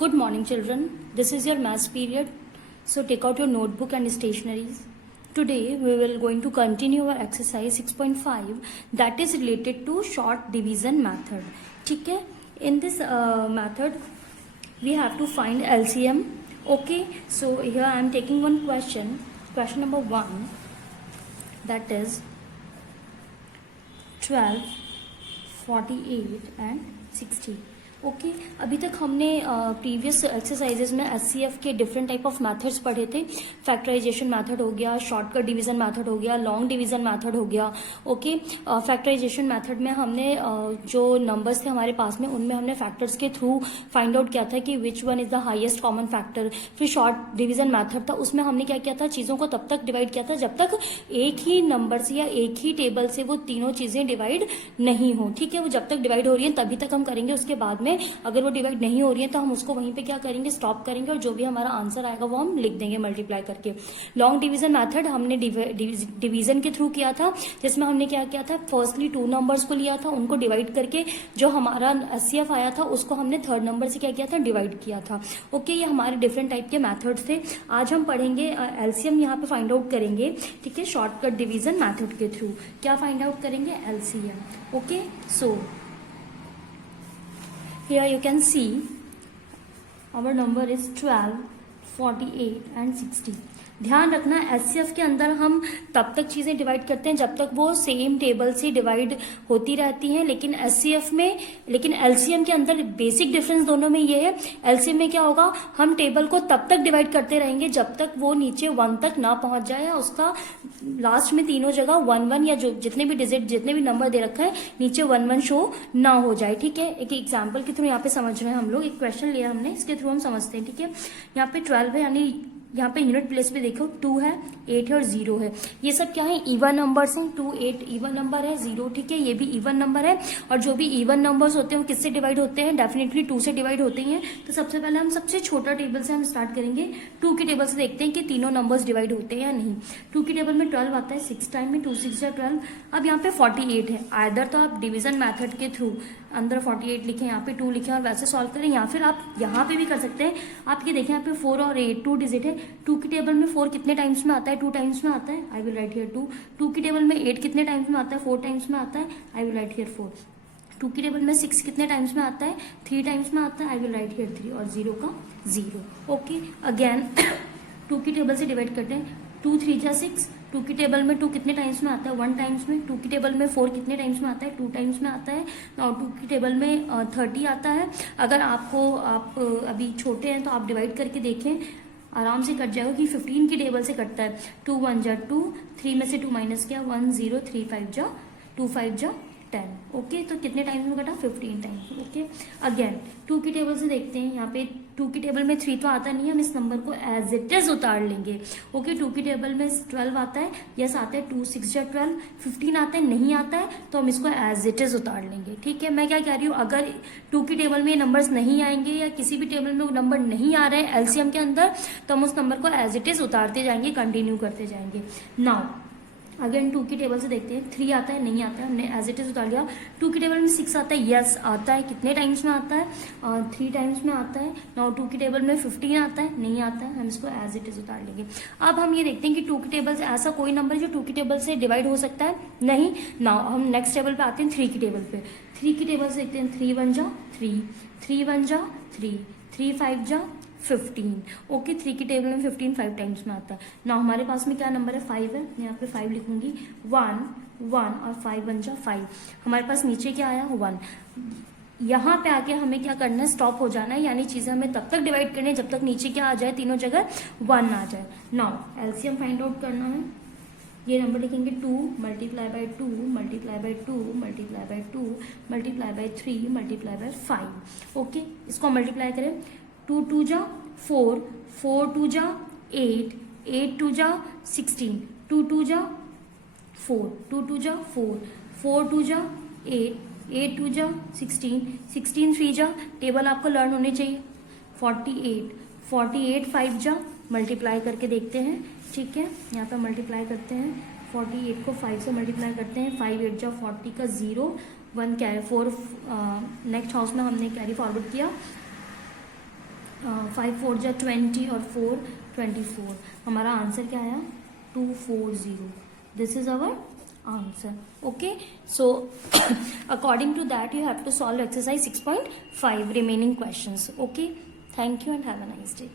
Good morning, children. This is your maths period. So take out your notebook and stationeries. Today we will going to continue our exercise 6.5 that is related to short division method. ठीक है? In this method we have to find LCM. Okay. So here I am taking one question. Question number 1. That is 12, 48 and 60. Okay अभी तक हमने previous exercises में HCF के different type of methods पढ़े थे. Factorisation method हो गया, shortcut division method हो गया, लॉन्ग डिवीजन मेथड हो गया. ओके फैक्टराइजेशन मेथड में हमने जो नंबर्स थे हमारे पास में उनमें हमने फैक्टर्स के थ्रू फाइंड आउट किया था कि which one is the highest common factor. फिर शॉर्ट डिवीजन मेथड था, उसमें हमने क्या किया था, चीज़ों को तब तक डिवाइड किया था जब तक एक ही नंबर से या एक ही टेबल से वो तीनों चीज़ें डिवाइड नहीं हो. ठीक है, वो जब तक डिवाइड हो रही है तभी तक हम करेंगे. उसके बाद में अगर वो डिवाइड नहीं हो रही है तो हम उसको वहीं पे क्या करेंगे, स्टॉप करेंगे और जो भी हमारा आंसर आएगा वो हम लिख देंगे मल्टीप्लाई करके. लॉन्ग डिवीजन मेथड हमने डिवीजन के थ्रू किया था, जिसमें हमने क्या किया था, फर्स्टली 2 नंबर्स को लिया था, उनको डिवाइड करके जो हमारा एचसीएफ आया था उसको हमने थर्ड नंबर से क्या किया था, डिवाइड किया था. ओके ये हमारे डिफरेंट टाइप के मेथड्स थे. आज हम पढ़ेंगे एलसीएम यहाँ पे फाइंड आउट करेंगे. ठीक है, शॉर्टकट डिवीजन मेथड के थ्रू क्या फाइंड आउट करेंगे, LCM. Okay so here you can see our number is 12, 48 and 60. ध्यान रखना एचसीएफ के अंदर हम तब तक चीजें डिवाइड करते हैं जब तक वो सेम टेबल से डिवाइड होती रहती हैं, लेकिन एलसीएम के अंदर बेसिक डिफरेंस दोनों में ये है. एलसीएम में क्या होगा, हम टेबल को तब तक डिवाइड करते रहेंगे जब तक वो नीचे 1 तक ना पहुंच जाए, उसका लास्ट में तीनों जगह 1 या जो जितने भी नंबर दे रखा है नीचे 1 शो ना हो जाए. ठीक है, एक एग्जाम्पल के थ्रू यहाँ पे समझ रहे हैं हम लोग. एक क्वेश्चन लिया हमने, इसके थ्रू हम समझते हैं. ठीक है, यहाँ पे 12 है, यानी यहाँ पे यूनिट प्लेस पे देखो 2 है, 8 है और 0 है. ये सब क्या है, इवन नंबर्स हैं. 2, 8 इवन नंबर है, 0 ठीक है ये भी इवन नंबर है. और जो भी इवन नंबर्स होते हैं वो किससे डिवाइड होते हैं, डेफिनेटली 2 से डिवाइड होते हैं. तो सबसे पहले हम सबसे छोटा टेबल से हम स्टार्ट करेंगे. 2 की टेबल से देखते हैं कि तीनों नंबर्स डिवाइड होते हैं या नहीं. 2 की टेबल में 12 आता है, 6 टाइम में 2 6 या 12. अब यहाँ पे 48 है. आइदर तो आप डिवीजन मैथड के थ्रू अंदर 48 लिखें, यहाँ पे 2 लिखें और वैसे सॉल्व करें, या फिर आप यहाँ पे भी कर सकते हैं. आप ये देखें यहाँ पे 4 और 8 2 डिजिट है. 2 की टेबल में 4 कितने टाइम्स में आता है, 2 टाइम्स में आता है. I will write here 2. 2 की टेबल में 8 कितने टाइम्स में आता है, 4 टाइम्स में आता है. I will write here 4. 2 की टेबल में 6 कितने टाइम्स में आता है, 3 टाइम्स में आता है. आई विल राइट हियर 3 और 0 का 0. ओके अगेन 2 की टेबल से डिवाइड करते हैं. 2 3 जा 6. 2 की टेबल में 2 कितने टाइम्स में आता है, 1 टाइम्स में. 2 की टेबल में 4 कितने टाइम्स में आता है, 2 टाइम्स में आता है. और 2 की टेबल में 30 आता है. अगर आप अभी छोटे हैं तो आप डिवाइड करके देखें, आराम से कट जाएगा कि 15 की टेबल से कटता है. 2 1 जा 2, 3 में से 2 माइनस किया 1 0, 3 5 जा 2 5 जा 10. ओके तो कितने टाइम्स में कटा, 15 टाइम्स. ओके अगेन 2 की टेबल से देखते हैं. यहाँ पे 2 की टेबल में 3 तो आता नहीं है, हम इस नंबर को एज इट इज उतार लेंगे. ओके 2 की टेबल में 12 आता है, यस आता है. 2 6 या 12. 15 आता है, नहीं आता है, तो हम इसको एज इट इज उतार लेंगे. ठीक है, मैं क्या कह रही हूँ, अगर 2 की टेबल में ये नंबर्स नहीं आएंगे या किसी भी टेबल में वो नंबर नहीं आ रहे हैं एलसीएम के अंदर, तो हम उस नंबर को एज इट इज उतारते जाएंगे, कंटिन्यू करते जाएंगे. नाउ अगेन 2 की टेबल से देखते हैं. 3 आता है, नहीं आता है, हमने एज इट इज उतार लिया. 2 की टेबल में 6 आता है, यस आता है. कितने टाइम्स में आता है, 3 टाइम्स में आता है. नाउ 2 की टेबल में 15 आता है, नहीं आता है, हम इसको एज इट इज उतार लेंगे. अब हम ये देखते हैं कि 2 की टेबल से ऐसा कोई नंबर है जो 2 की टेबल से डिवाइड हो सकता है, नहीं. नाउ हम नेक्स्ट टेबल पे आते हैं, 3 की टेबल पे. 3 की टेबल से देखते हैं. 3 1 जा 3, 3 1 जा 3, 3 5 जा 15. ओके 3 की टेबल में 15 5 टाइम्स में आता है. ना हमारे पास में क्या नंबर है, 5 है. मैं यहाँ पे 5 लिखूंगी. 1 1 और 5 1 जा 5. हमारे पास नीचे क्या आया, 1. यहाँ पे आके हमें क्या करना है, स्टॉप हो जाना है, यानी चीजें हमें तब तक डिवाइड करनी है जब तक नीचे क्या आ जाए, तीनों जगह 1 आ जाए. नाउ एलसीएम फाइंड आउट करना है. ये नंबर लिखेंगे 2 multiply by 2 multiply by 2 multiply by 2 multiply by 3 multiply by 5. Okay इसको मल्टीप्लाई करें. 2 2 जा 4, 4 2 जा 8, 8 2 जा 16, 2 2 जा 4, 2 2 जा 4, 4 2 जा 8, 8 2 जा 16, 16 3 जा, टेबल आपको लर्न होने चाहिए. 48, 48 5 जा, मल्टीप्लाई करके देखते हैं. ठीक है यहाँ पे मल्टीप्लाई करते हैं. 48 को 5 से मल्टीप्लाई करते हैं. 5 8 जा 40 का 0, 1 कैरी 4 नेक्स्ट हाउस में हमने कैरी फॉरवर्ड किया. 5 4 जा 20 और 4 24. हमारा आंसर क्या आया? 240. This is our answer. Okay, so according to that you have to solve exercise 6.5 remaining questions. Okay, thank you and have a nice day.